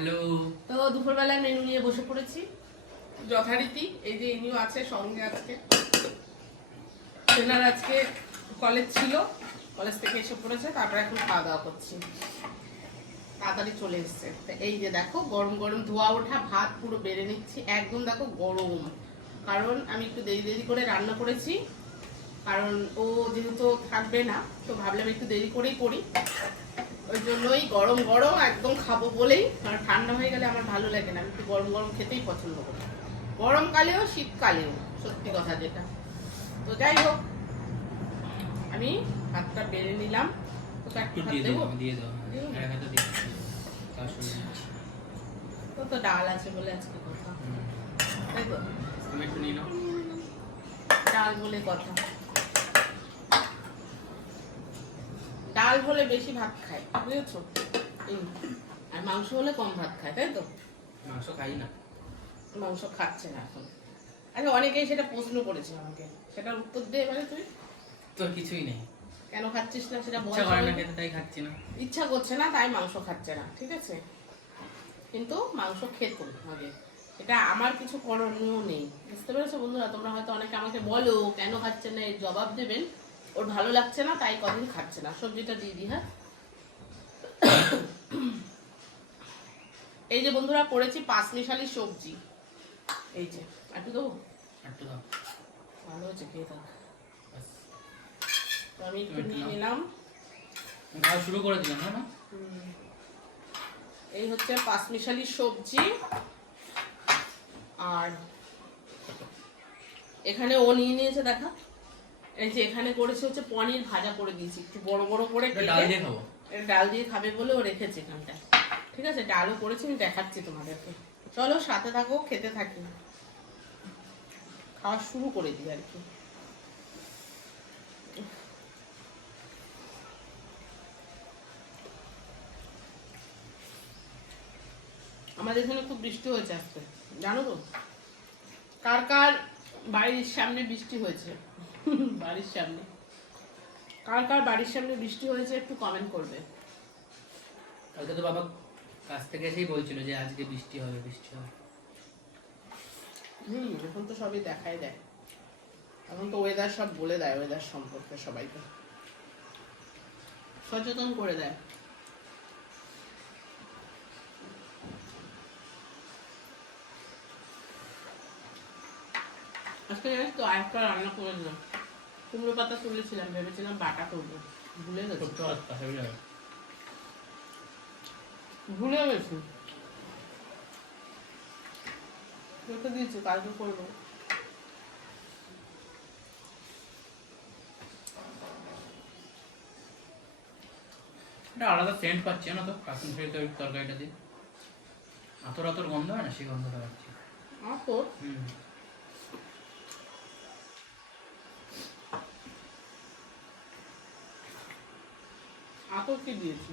Hello. তো দুপুরবেলা menu নিয়ে বসে পড়েছি যথারীতি। এই যে ইনিও আছে সঙ্গে। আজকে সেনার আজকে কলেজ ছিল, কলেজ থেকে এসে পড়েছে, তারপরে এখন খাওয়া দাওয়া করছি। তাড়াতাড়ি চলে এসছে। এই যে দেখো গরম গরম ধোয়া ওঠা ভাত পুরো বেড়ে নিচ্ছি, একদম দেখো গরম। কারণ আমি একটু দেরি দেরি করে রান্না করেছি, কারণ ও যেহেতু থাকবে না, তো ভাবলাম একটু দেরি করেই করি। ওই জন্যই গরম গরম একদম খাবো বলেই, কারণ ঠান্ডা হয়ে গেলে আমার ভালো লাগে না, আমি একটু গরম গরম খেতেই পছন্দ করি, গরমকালেও শীতকালেও, সত্যি কথা যেটা। তো যাই হোক, আমি ভাতটা বেড়ে নিলাম। তো ডাল আছে বলে আজকে কথা, তাই তো? ডাল বলে কথা, ডাল হলে বেশি ভাত খায়, বুঝেছো? আর মাংস হলে কম ভাত খায়, তাই তো? মাংস খাই না, মাংস খাচ্ছে না এখন। আচ্ছা, অনেকেই সেটা প্রশ্ন করেছে আমাকে, সেটার উত্তর দে এবারে তুই। তোর কিছুই নেই, কেন খাচ্ছিস না সেটা বল। ইচ্ছা করে না খেতে, তাই খাচ্ছি না। ইচ্ছা করছে না তাই মাংস খাচ্ছে না, ঠিক আছে? কিন্তু মাংস খেত আগে, এটা আমার কিছু করণীয় নেই, বুঝতে পেরেছো বন্ধুরা? তোমরা হয়তো অনেকে আমাকে বলো কেন খাচ্ছে না, এর জবাব দেবেন। ওর ভালো লাগছে না তাই কদিন খাচ্ছে না। সবজিটা দিয়ে দিই, হ্যাঁ। এই যে বন্ধুরা করেছি পাঁচমিশালি সবজি, এই যে একটু দেবো, একটু দাও, ভালো হচ্ছে, খেয়ে থাক। আমি একটু নিয়ে নিলাম, খাওয়া শুরু করে দিলাম না। এই হচ্ছে পাঁচমিশালি সবজি। আর এখানে ও নিয়ে নিয়েছে, দেখা, এই যে এখানে করেছে হচ্ছে পনির ভাজা করে দিয়েছি, একটু বড় বড় করে ডাল দিয়ে খাবো। ডাল দিয়ে খাবে বলে ও রেখেছে এখানটায়, ঠিক আছে? ডালও করেছি, আমি দেখাচ্ছি তোমাদেরকে। চলো সাথে থাকো, খেতে থাকি, খাওয়া শুরু করে দিই আর কি। আমাদের এখানে খুব বৃষ্টি হয়েছে আজকে, জানো তো? কার কার বাড়ির সামনে বৃষ্টি হয়েছে? বাড়ির সামনে কার কার বাড়ির সামনে বৃষ্টি হয়েছে একটু কমেন্ট করবে। কালকে তো বাবা কাছ থেকে এসেই বলছিল যে আজকে বৃষ্টি হবে, বৃষ্টি হবে। এখন তো সবই দেখাই দেয়, এখন তো ওয়েদার সব বলে দেয়, ওয়েদার সম্পর্কে সবাইকে সচেতন করে দেয়। আজকে জানিস তো আরেকটা রান্না করেছিলাম, কুমড়ো পাতা তুলেছিলাম, ভেবেছিলাম বাটা করবো, ভুলে গেছি। ভুলে গেছি, রেখে দিয়েছি, কালকে করবো। এটা আলাদা সেন্ট পাচ্ছি না তো, কাকুন ফের তরকারিটা দিয়ে আতর আতর গন্ধ হয় না, সেই গন্ধটা পাচ্ছি। আতর? আতর কি দিয়েছি?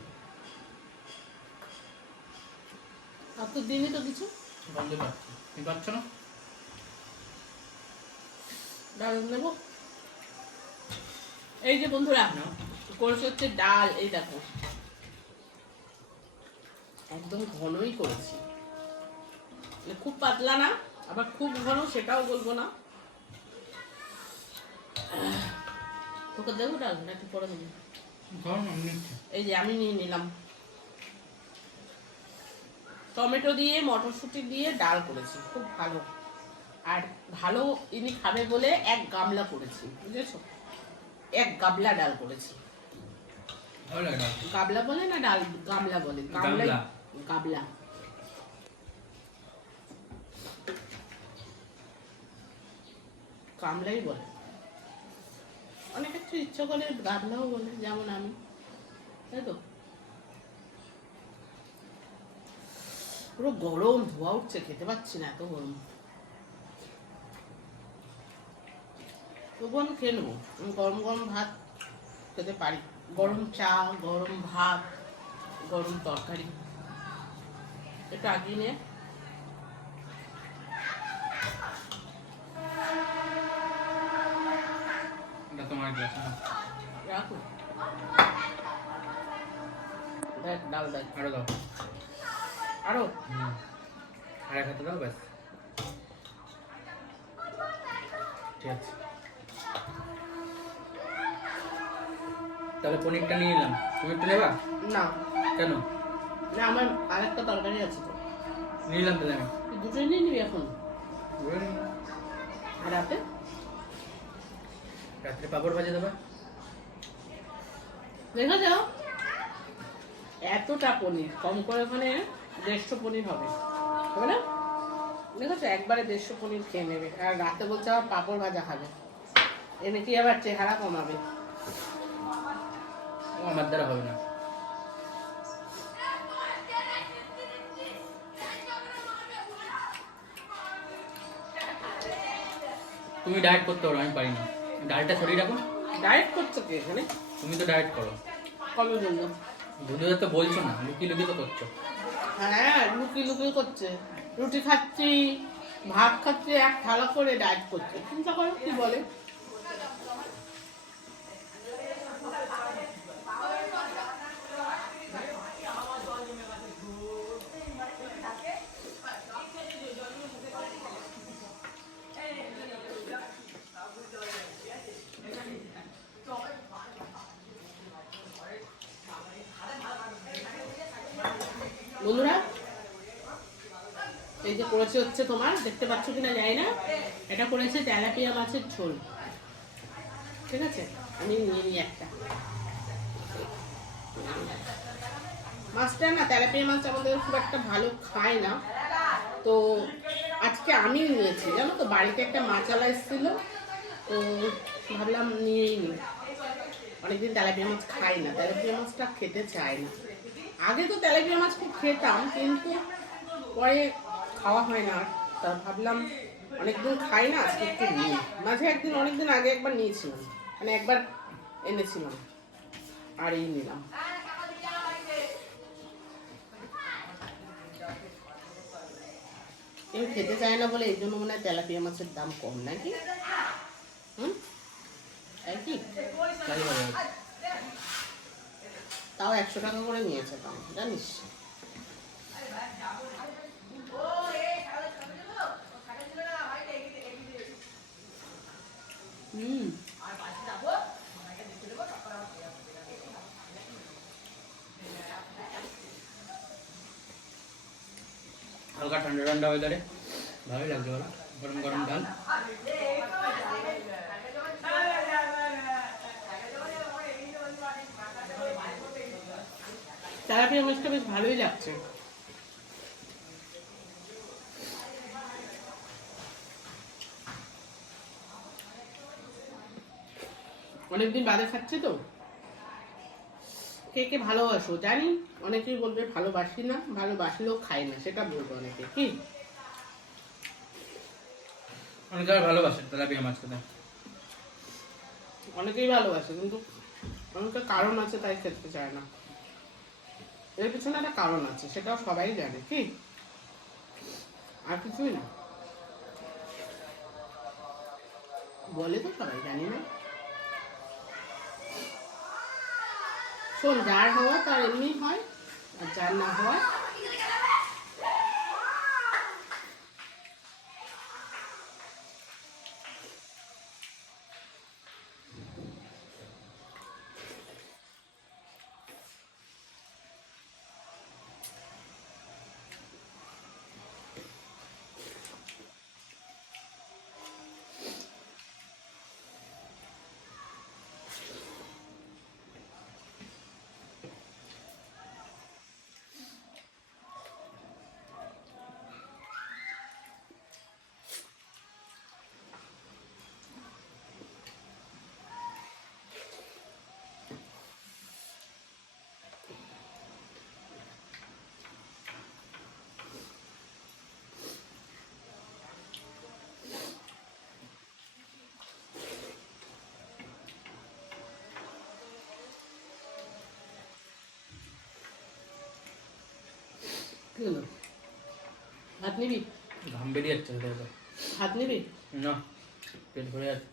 আতর দিনই তো কিছু গন্ধ পাচ্ছি, তুমি পাচ্ছ না? ডাল নেবো। এই যে বন্ধুরা করেছে হচ্ছে ডাল, এই দেখো একদম ঘনই করেছি, খুব পাতলা না আবার খুব ঘন সেটাও বলবো না। তোকে দেবো ডাল নাকি পরে দেবো? এই যে আমি নিয়ে নিলাম, টমেটো দিয়ে মটরশুঁটি দিয়ে ডাল করেছি, খুব ভালো। আর ভালো ইনি খাবে বলে এক গামলা করেছি, বুঝেছো? এক গাবলা ডাল করেছি। গাবলা বলে না ডাল, গামলা বলে, গামলা গাবলা। গামলাই বলে, অনেক কিছু ইচ্ছা করে গাবলাও বলে, যেমন আমি, তাই তো? পুরো গরম ধোয়া উঠছে, খেতে পাচ্ছি না, এত গরম। তবু আমি খেয়ে নেবো, আমি গরম গরম ভাত খেতে পারি, গরম চা, গরম ভাত, গরম তরকারি। একটু আগিয়ে নিয়ে তোমার গ্লাস রাখো, দেখ ডাল দেখ, আরো দাও, আর আরো আর এক হাতে দাও ব্যাস। ঠিক আছে, তাহলে পনিরটা নিয়ে নিলাম। তুমি একটু নেবা? না কেন? না, আমার আরেকটা তরকারি আছে তো। নিয়ে নিলাম তাহলে আমি। তুই দুটোই নিয়ে নিবি এখন? বলে নিই। আর রাতে রাত্রে পাপড় ভাজা দেবা? দেখো যাও, এতটা পনির কম করে ওখানে 150 পনির হবে, হবে না? দেখেছো, একবারে 150 পনির খেয়ে নেবে, আর রাতে বলছে আবার পাঁপড় ভাজা খাবে। এনে কি আবার চেহারা কমাবে? ও আমার দ্বারা হবে না। তুমি ডায়েট করতে পারো, আমি পারি না। ডালটা সরিয়ে রাখো। ডায়েট করছো কি এখানে? তুমি তো ডায়েট করো। কবে বললো? দুধে তো বলছো না, লুকিয়ে লুকিয়ে তো করছো। হ্যাঁ, লুকিয়ে লুকিয়ে করছে। রুটি খাচ্ছি, ভাত খাচ্ছি, এক থালা করে ডায়েট করছে। চিন্তা করো কি বলে। বন্ধুরা, এই যে করেছে হচ্ছে তোমার, দেখতে পাচ্ছ কিনা জানি না, এটা করেছে তেলাপিয়া মাছের ঝোল। ঠিক আছে, আমি নিয়ে নিই একটা। মাছটা না, তেলাপিয়া মাছ আমাদের খুব একটা ভালো খায় না, তো আজকে আমি নিয়েছি। জানো তো, বাড়িতে একটা মাছালা এসেছিল, তো ভাবলাম নিয়েই নিই। অনেকদিন তেলাপিয়া মাছ খাই না, তেলাপিয়া মাছটা খেতে চাই না। আগে তো তেলাপিয়া মাছ খুব খেতাম, কিন্তু পরে খাওয়া হয় না আর। তা ভাবলাম অনেকদিন খাই না, আজকে একটু নিই। মাঝে একদিন, অনেকদিন আগে একবার নিয়েছিলাম, মানে একবার এনেছিলাম, আর এই নিলাম। কেউ খেতে চায় না বলে এই জন্য মনে হয় তেলাপিয়া মাছের দাম কম, নাকি? হুম, তাই কি? তাই হবে। তাও 100 টাকা করে নিয়েছে, তাও জানিস। হুম, হালকা ঠান্ডা ঠান্ডা ওয়েদারে ভালোই লাগছে বলো, গরম গরম ডাল। তেলাপিয়া মাছটা বেশ ভালোই লাগছে। অনেকদিন বাদে খাচ্ছি তো। কে কে ভালোবাসো জানি, অনেকেই বলবে ভালোবাসি না, ভালোবাসলেও খাই না, সেটা বলবো অনেকে। কি অনেকে আর ভালোবাসে তেলাপিয়া মাছ খেতে। অনেকেই ভালোবাসে, কিন্তু অনেকের কারণ আছে তাই খেতে চায় না। এর পিছনে একটা কারণ আছে, সেটাও সবাই জানে। কি, আর কিছুই না, বলে তো সবাই, জানি না। শোন, যার হওয়া তার এমনি হয়, আর যার না হওয়া কি হলো? ভাত নিবি? ঘাম বেরিয়ে যাচ্ছে ওদের তো। ভাত নিবি? না, পেট ভরে যাচ্ছে।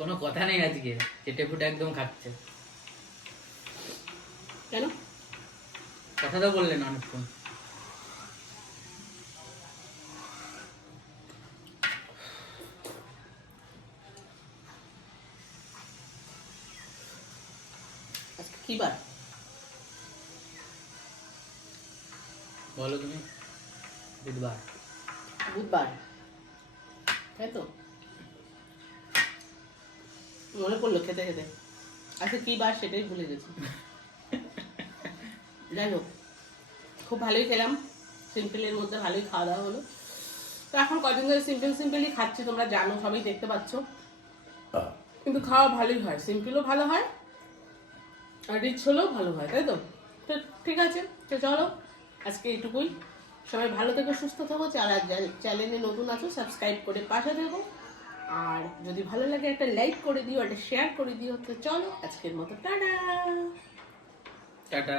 কোনো কথা নেই আজকে, চেটে ফুটে একদম খাচ্ছে। কেন? কথা তো বললেন অনেকক্ষণ। আজকে কি বার? বলো তুমি। বুধবার। বুধবার, তাই তো মনে পড়লো খেতে খেতে। আজকে কি বার সেটাই ভুলে গেছি। যাই হোক, খুব ভালোই খেলাম, সিম্পলের মধ্যে ভালোই খাওয়া দাওয়া হলো। তো এখন কদিন ধরে সিম্পলই খাচ্ছি, তোমরা জানো, সবাই দেখতে পাচ্ছ। কিন্তু খাওয়া ভালোই হয়, সিম্পলও ভালো হয় আর রিচ হলেও ভালো হয়, তাই তো? তো ঠিক আছে, তো চলো আজকে এইটুকুই। সবাই ভালো থেকো, সুস্থ থাকো। চ্যানেলে নতুন আছো সাবস্ক্রাইব করে পাশে থেকো। আর যদি ভালো লাগে একটা লাইক করে দিও, একটা শেয়ার করে দিও। তো চলো আজকের মতো টাটা। টাটা।